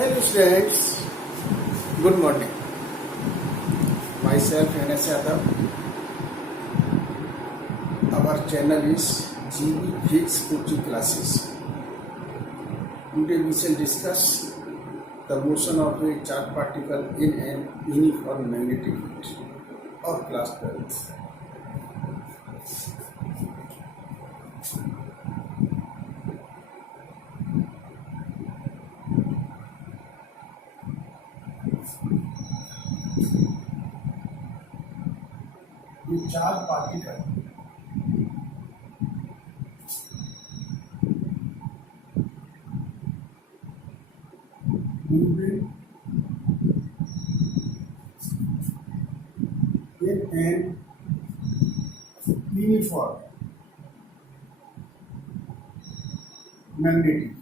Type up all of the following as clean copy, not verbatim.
Hello students, good morning. Myself N.S. Yadav. Our channel is GB Fix Coaching Classes. Today we shall discuss the motion of a charged particle in an uniform magnetic field of class 12. The charged particle moving in an uniform magnetic field.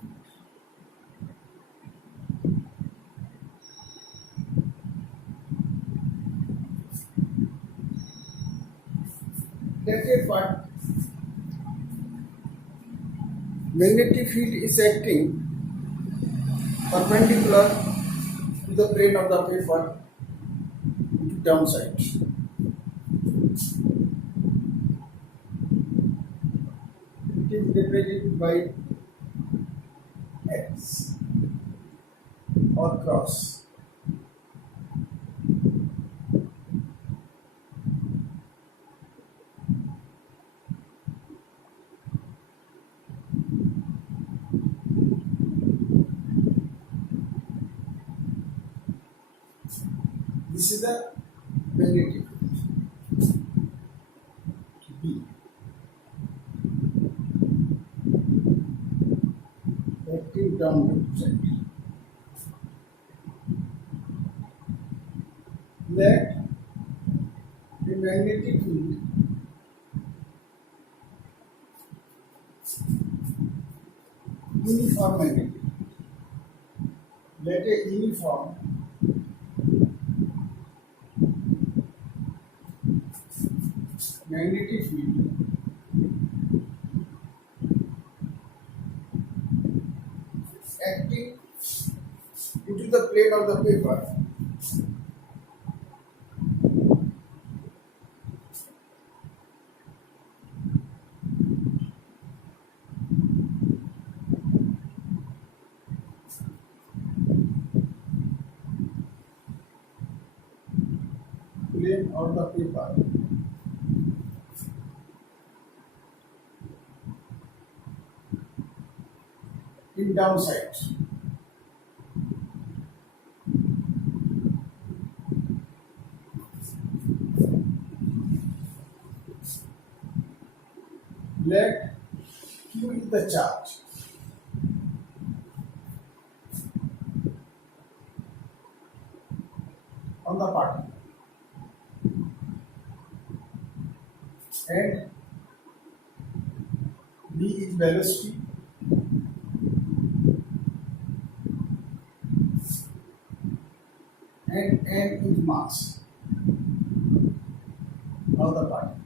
That is what magnetic field is acting perpendicular to the plane of the paper to downside. It is represented by X or cross. This is the magnetic field. B. Acting downward side. Let the magnetic field uniform magnetic. Let a uniform magnetic field acting into the plane of the paper of the paper in downside. Let Q is the charge. On the particle. And V is velocity and N is mass of the particle.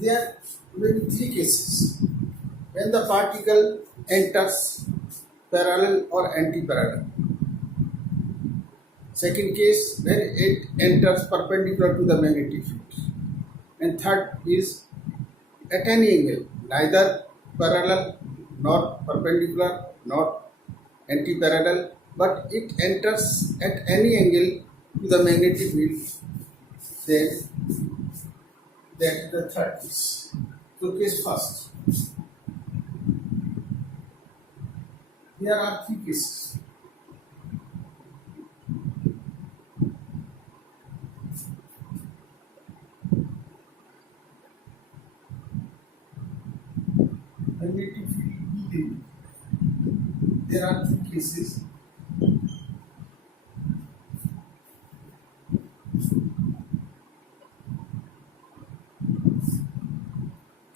There will be three cases when the particle enters parallel or anti-parallel. Second case, when it enters perpendicular to the magnetic field. And third is at any angle, neither parallel, nor perpendicular, nor anti-parallel, but it enters at any angle to the magnetic field. Then that is the third case. So case first. There are three cases. Magnetic field B. There are three cases.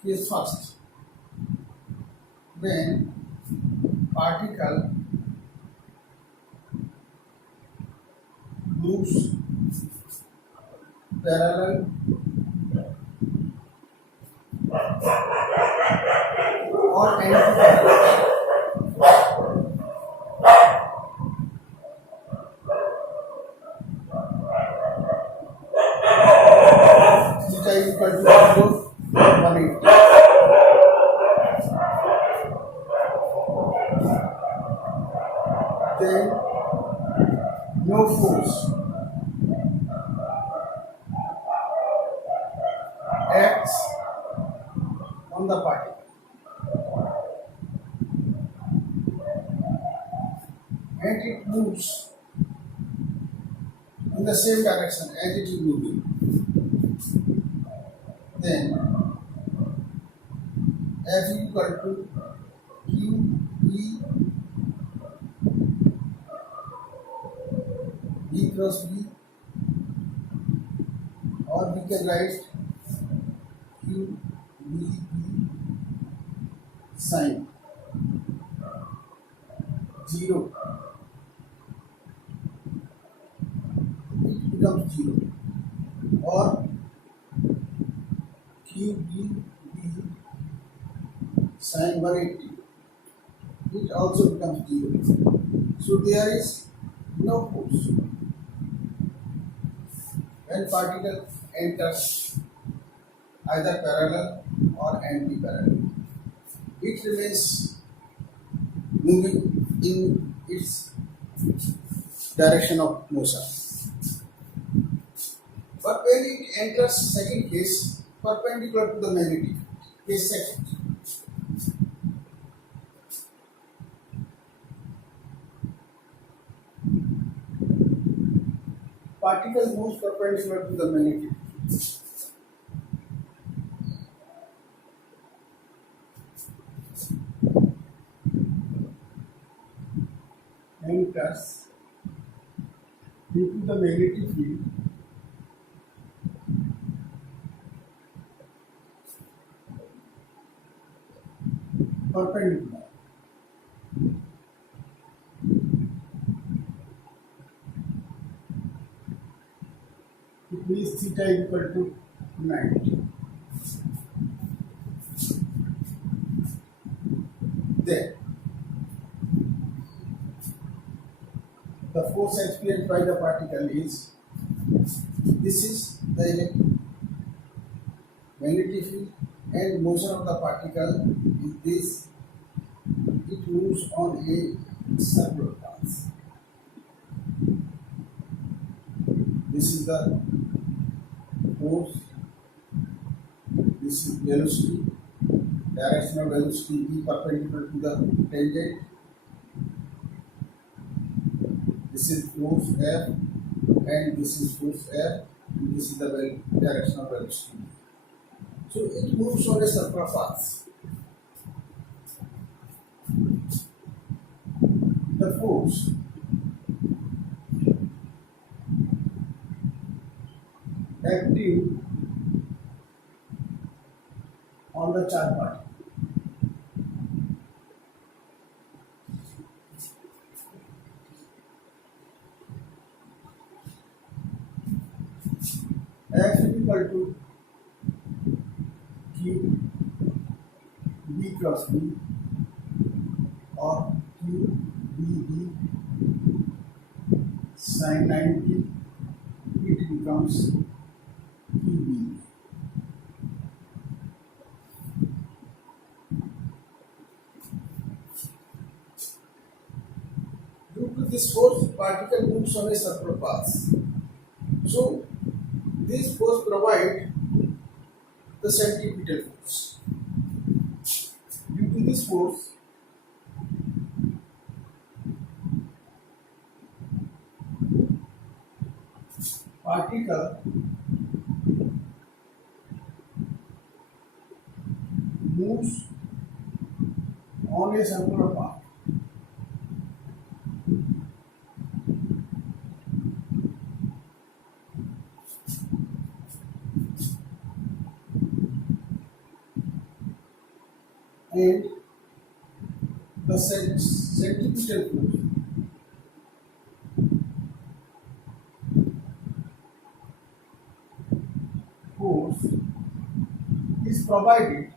Case first, when particle moves parallel or anti-parallel. Theta is equal to 0, 180. Then no force acts on the particle, and it moves in the same direction as it is moving. Then F is equal to Q E B cross B, or we can write Q B B sine 0. It becomes 0, or Q B B sine 180. It also becomes 0. So there is no force when particle enters either parallel or anti-parallel. It remains moving in its direction of motion. But when it enters second case, perpendicular to the magnetic, case second, particle moves perpendicular to the magnetic. Enters into the magnetic field perpendicular. It means theta is equal to 90. Then the force experienced by the particle is, this is the magnetic field, and motion of the particle is this. It moves on a circular path. This is the force, this is velocity, directional velocity V perpendicular to the tangent. This is force F, and this is force F, and this is the directional velocity. So it moves on a circular path. The force active on the charge particle F is equal to Q B cross B, or Q B B sine 90. It becomes QB. Due to this force, particle moves on a circular path. So this force provides the centripetal force. Due to this force, particle moves on a circular path. And the centripetal force is provided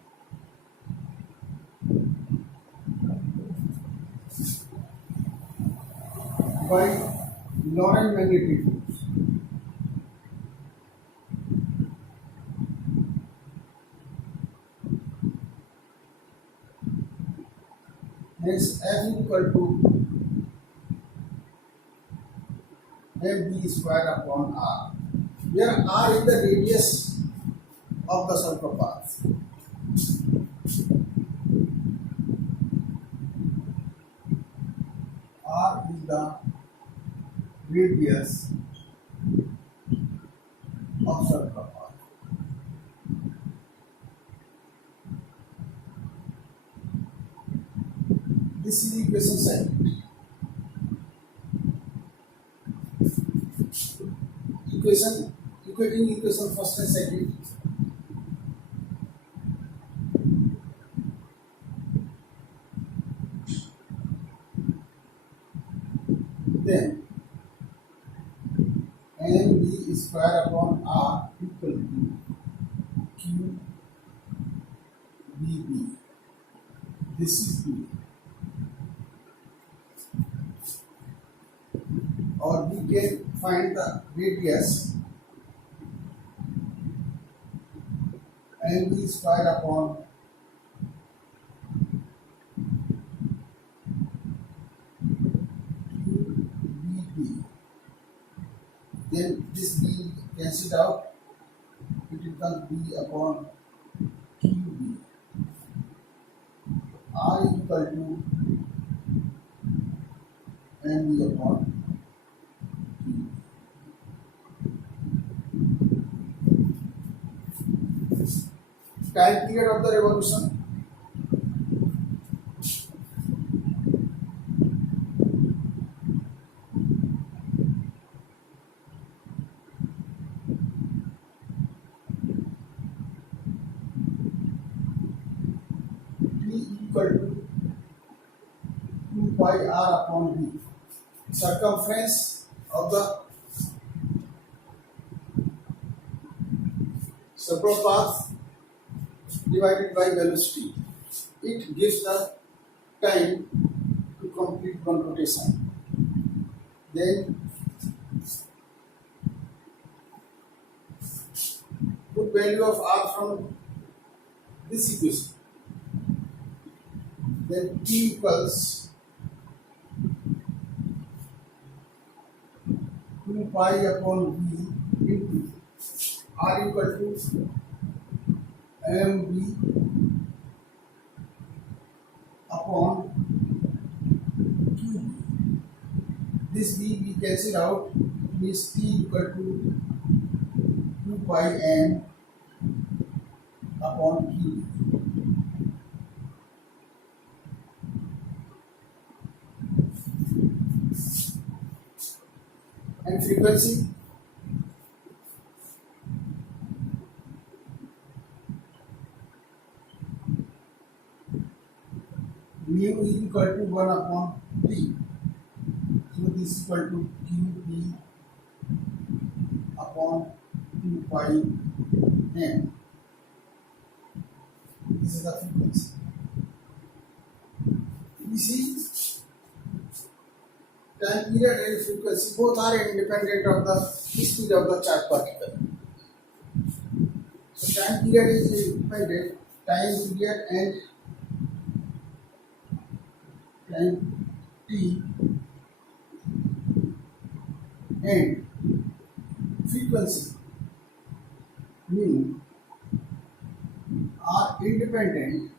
by Lorentz magnetic force. Hence F equal to mv square upon r, where r is the radius of the circle path. R is the radius of circle path. This is equation second. Equating equation first and second. Then mv square upon r equal to q dv. This is b. Or we can find the radius mv square upon qdb. Then this b cancelled out, it becomes b upon qb. R equal to mv upon time period of the revolution. T equal to 2 pi r upon b. Circumference of the circle path divided by velocity. It gives the time to complete one rotation. Then put value of r from this equation. Then t equals 2 pi upon v into r equal to mv upon qb. This b cancel out, means t equal to 2 pi m upon qb. And frequency, mu is equal to 1 upon t. So this is equal to qb upon 2 pi m. This is the frequency. We see time period and frequency both are independent of the speed of the charged particle. So time period is independent, time period and time t and frequency mu are independent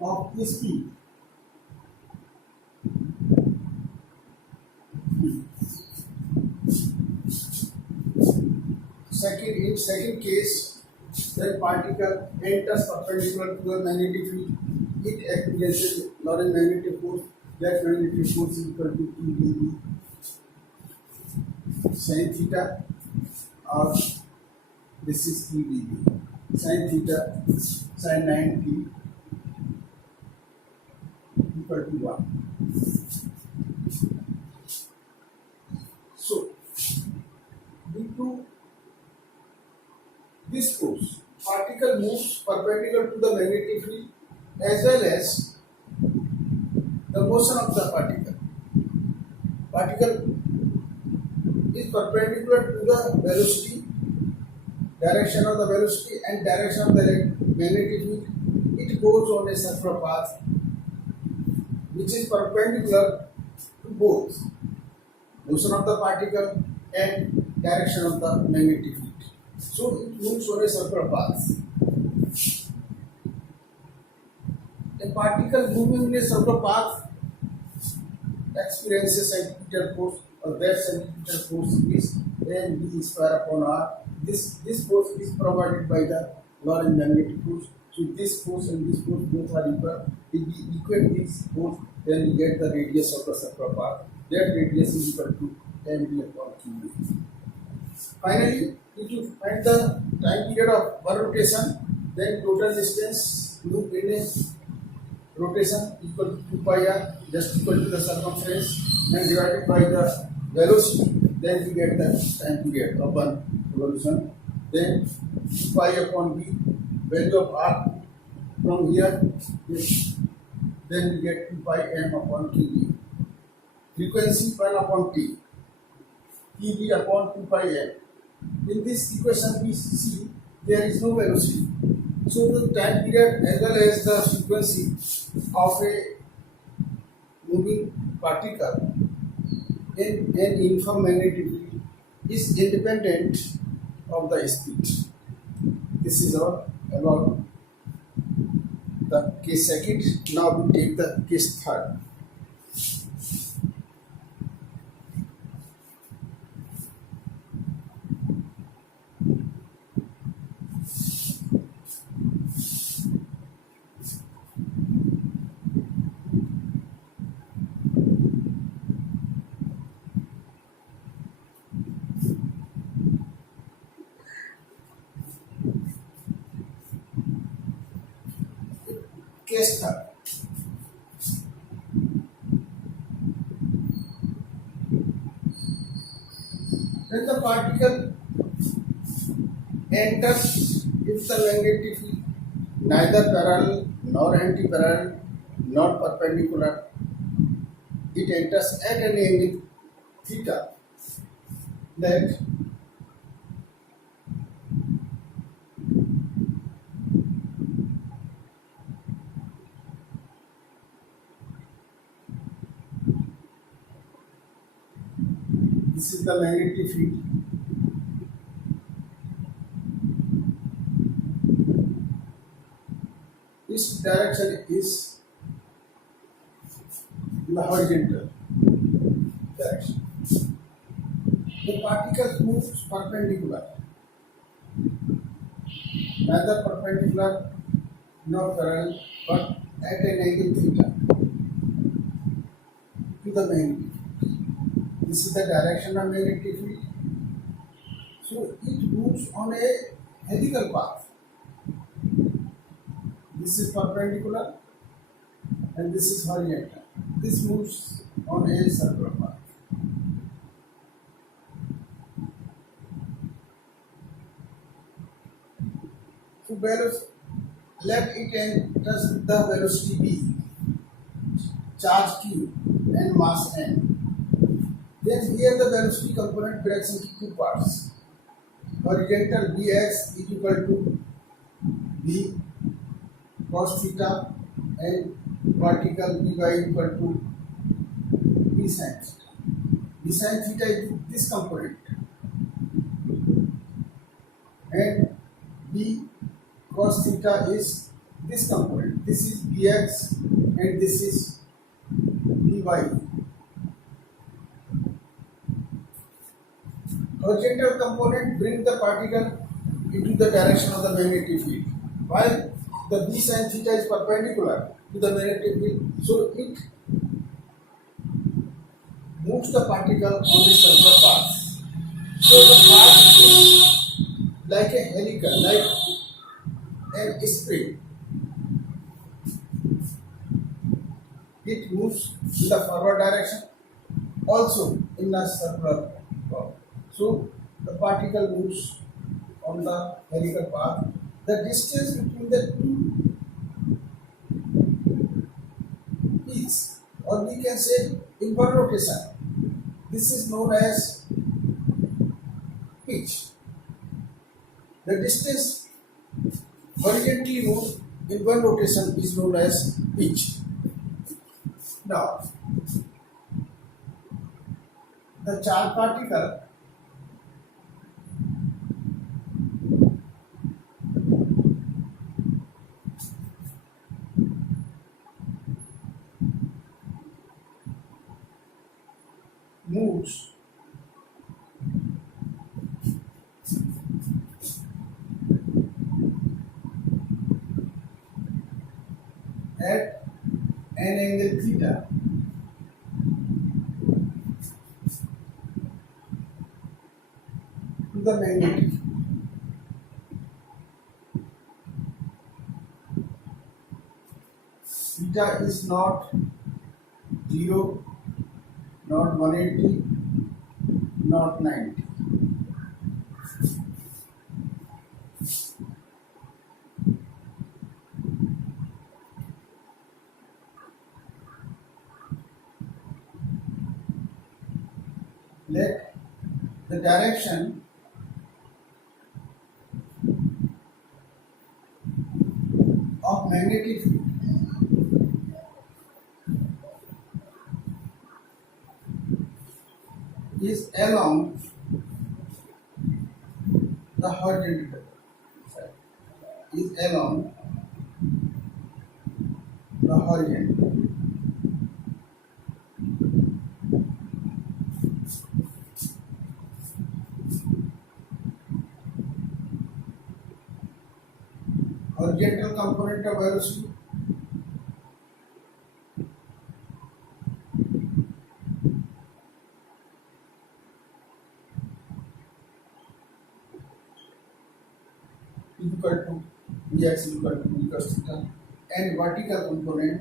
of the speed. In second case, the particle enters perpendicular to the magnetic field. It experiences Lorentz magnetic force. That magnetic force is equal to q dv sin theta, or this is q dv sin theta sin 90 equal to 1. So, due to this force, particle moves perpendicular to the magnetic field as well as the motion of the particle. Particle is perpendicular to the velocity, direction of the velocity and direction of the magnetic field. It goes on a circular path which is perpendicular to both motion of the particle and direction of the magnetic field. So it moves on a circular path. A particle moving in a circular path experiences centripetal force, or that centripetal force is mv square upon r. This force is provided by the Lorentz magnetic force. So this force and this force both are equal. If we equate this force, then we get the radius of the circular path. That radius is equal to mv upon qv. Finally, if you find the time period of one rotation, then total distance loop in a rotation equal to 2 pi r, just equal to the circumference, and divided by the velocity, then we get the time period of one revolution. Then 2 pi upon v, value of r from here, then we get 2 pi m upon kb. Frequency 1 upon t, kb upon 2 pi m. In this equation we see there is no velocity. So the time period as well as the frequency of a moving particle in an uniform magnetic field is independent of the speed. This is all about the case second. Now we take the case third. Case third. When the particle enters if the magnetic field neither parallel nor anti-parallel nor perpendicular, it enters at an angle theta. That this is the magnetic field. Its direction is in the horizontal direction. The particle moves perpendicular, neither perpendicular nor parallel, but at an angle theta to the magnetic field. This is the direction of magnetic field. So it moves on a helical path. This is perpendicular and this is horizontal. This moves on a circular path. So let it enter the velocity v, charge q and mass m. Then here the velocity component breaks into two parts. Horizontal Vx is equal to v cos theta and vertical Vy equal to v sin theta. V sin theta is this component and v cos theta is this component. This is Vx and this is Vy. Horizontal component brings the particle into the direction of the magnetic field, while the v sin theta is perpendicular to the magnetic field, so it moves the particle on the circular path. So the path is like a helical, like a spring. It moves in the forward direction, also in a circular path. So the particle moves on the helical path. The distance between the two peaks we can say inward rotation. This is known as pitch. The distance horizontally moved in one rotation is known as pitch. Now, the charge particle moves at an angle theta to the magnetic field. Theta is not 0, not 180, not 90. Let the direction of magnetic field is along the horizontal side, is along the horizontal. Horizontal component of velocity is equal to Vx is equal to v cos theta, and vertical component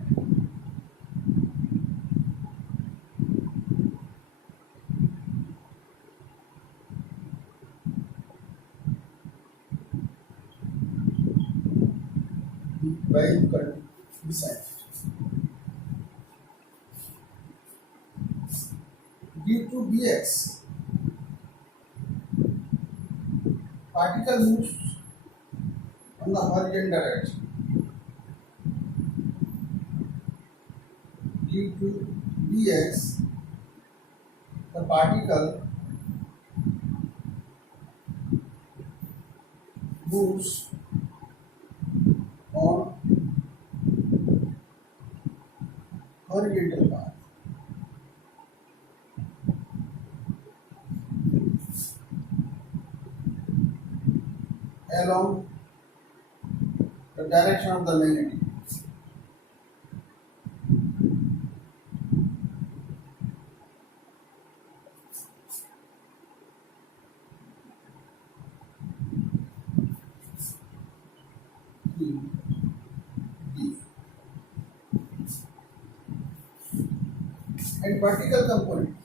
y equal to v sin theta. Due to Vx, particle moves on the horizontal direction. Due to Vx, the particle moves on horizontal path. Along the direction of the magnetic. D. And vertical component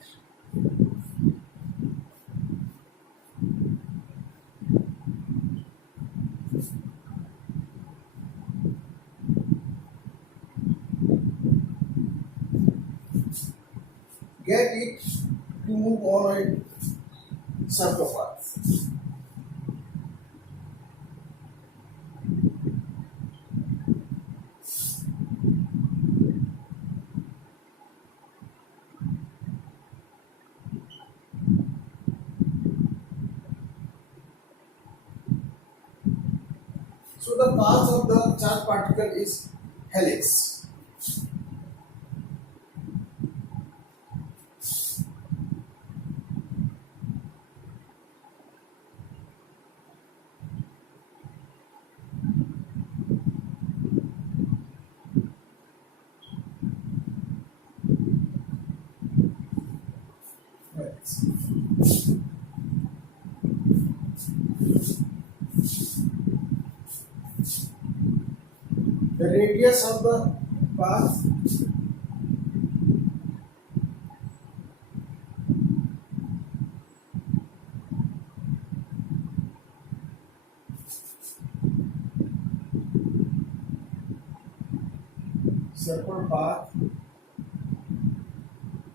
get it to move on a circle path. So the path of the charged particle is helix. The radius of the path circle path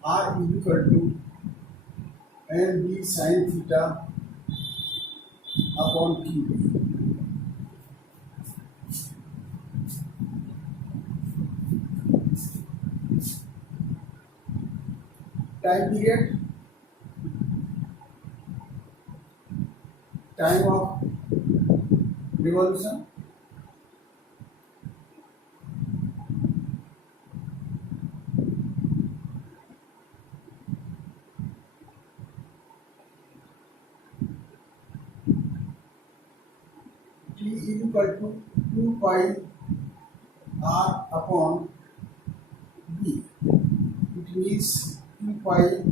R is equal to NB sin theta upon QB. Time period, time of revolution, T is equal to 2 pi R upon B. It means 2 pi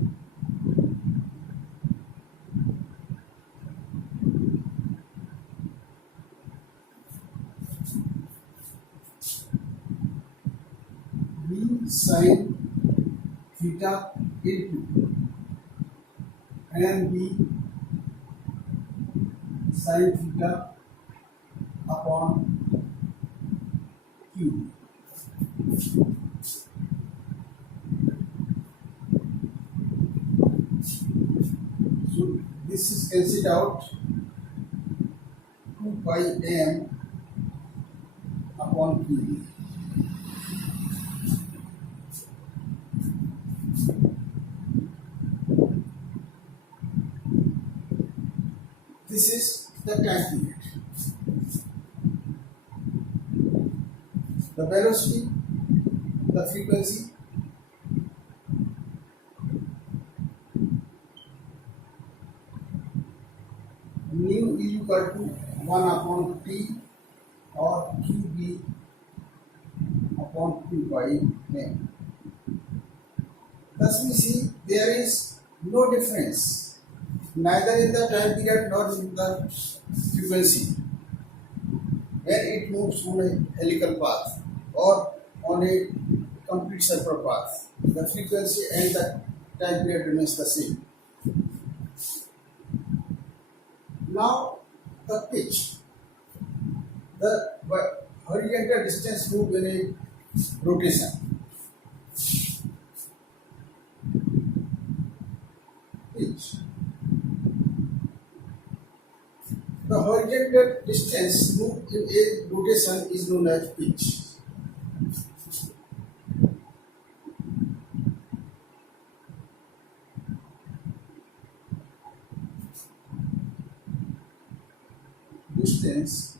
B sin theta into and B sin theta upon Q. So this is cancelled out, 2 pi m upon Q. This is the time period. The velocity, the frequency, mu is equal to 1 upon T or QB upon 2 pi m. Thus we see there is no difference, neither in the time period nor in the frequency, when it moves on a helical path or on a complete circular path. The frequency and the time period remains the same. Now the pitch. The horizontal distance move in a rotation. Pitch. The horizontal distance moved in a rotation is known as pitch. Distance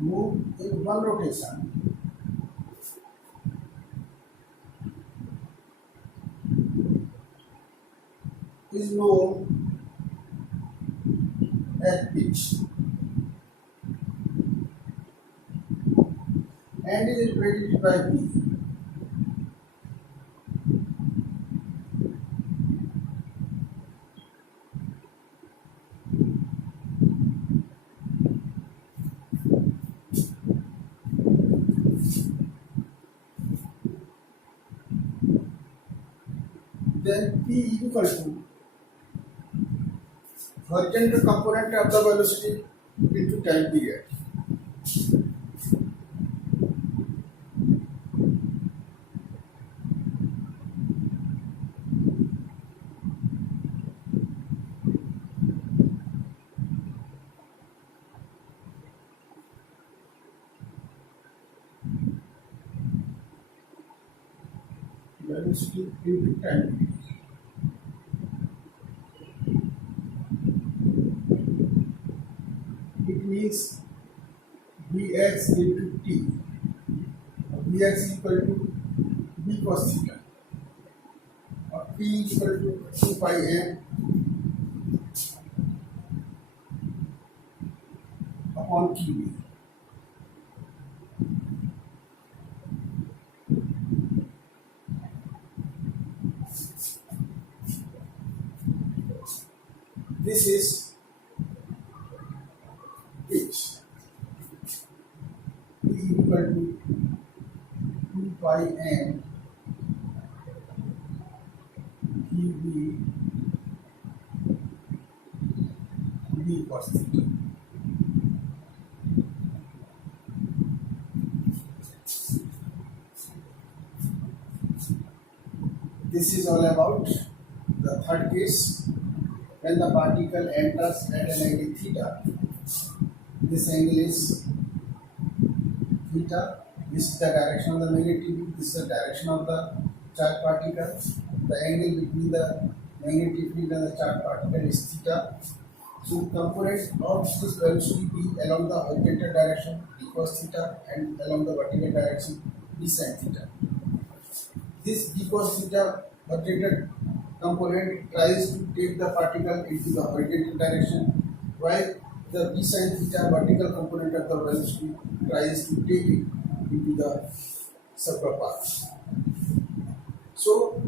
moved in one rotation is known as pitch and is represented by P. Then P is equal to horizontal component of the velocity into time period. Velocity into time period. It means Vx into T. Vx is equal to V cos theta. Or P is equal to 2 pi m upon QB. This is pitch. P is equal to 2 pi m QB V cos theta. this is all about the third case. When the particle enters at an angle theta, this angle is theta, this is the direction of the magnetic field, this is the direction of the charged particle. The angle between the magnetic field and the charged particle is theta. So components of this velocity be along the horizontal direction d cos theta and along the vertical direction d sin theta. This d cos theta horizontal component tries to take the particle into the horizontal direction, while the b sin theta vertical component of the velocity tries to take it into the circular path. So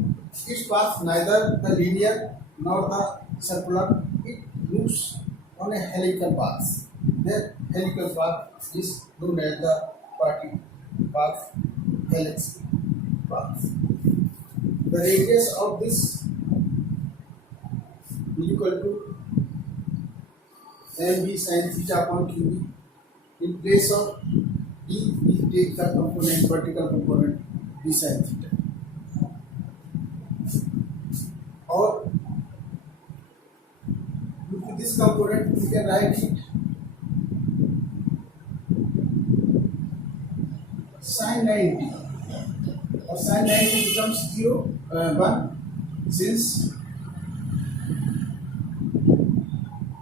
its path neither the linear nor the circular, it moves on a helical path. The helical path is known as the particle path, helix path. The radius of this is equal to mv sin theta upon qb. In place of d, we take the component, vertical component b sin theta. Or due to this component, we can write it sin 90, or sin 90 becomes 1, since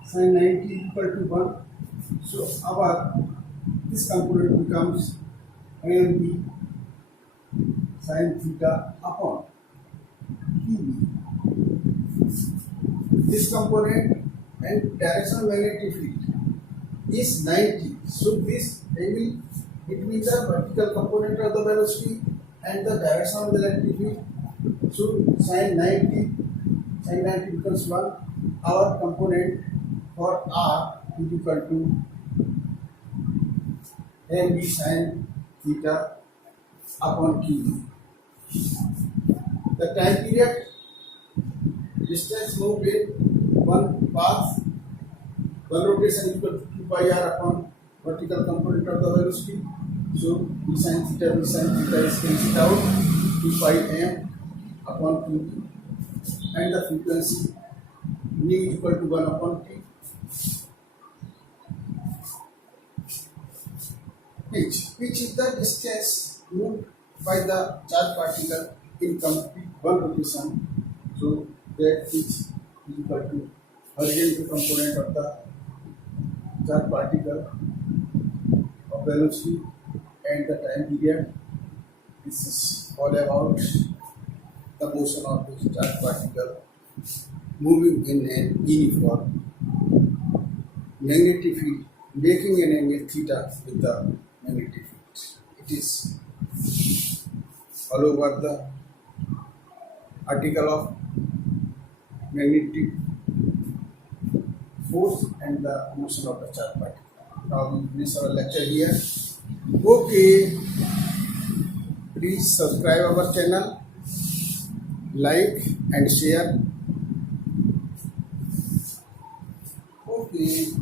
sin 90 is equal to 1. So our this component becomes mb sin theta upon qb. This component and direction of magnetic field is 90. So this angle between the vertical component of the velocity and the direction of the magnetic field, so sin 90 becomes 1. Our component for r is equal to mb sin theta upon qb. The time period, distance moved in one path, one rotation equal to 2 pi r upon vertical component of the velocity. So b sin theta is cancelled out, 2 pi m upon qb, and the frequency nu is equal to 1 upon t. Which is the distance moved by the charged particle in complete one rotation. So that is equal to horizontal component of the charged particle of velocity and the time period. This is all about the motion of this charged particle moving in an uniform magnetic field, making an angle theta with the magnetic field. It is all over the article of magnetic force and the motion of the charged particle. Now we finish our lecture here. Okay, please subscribe our channel, like and share. Okay.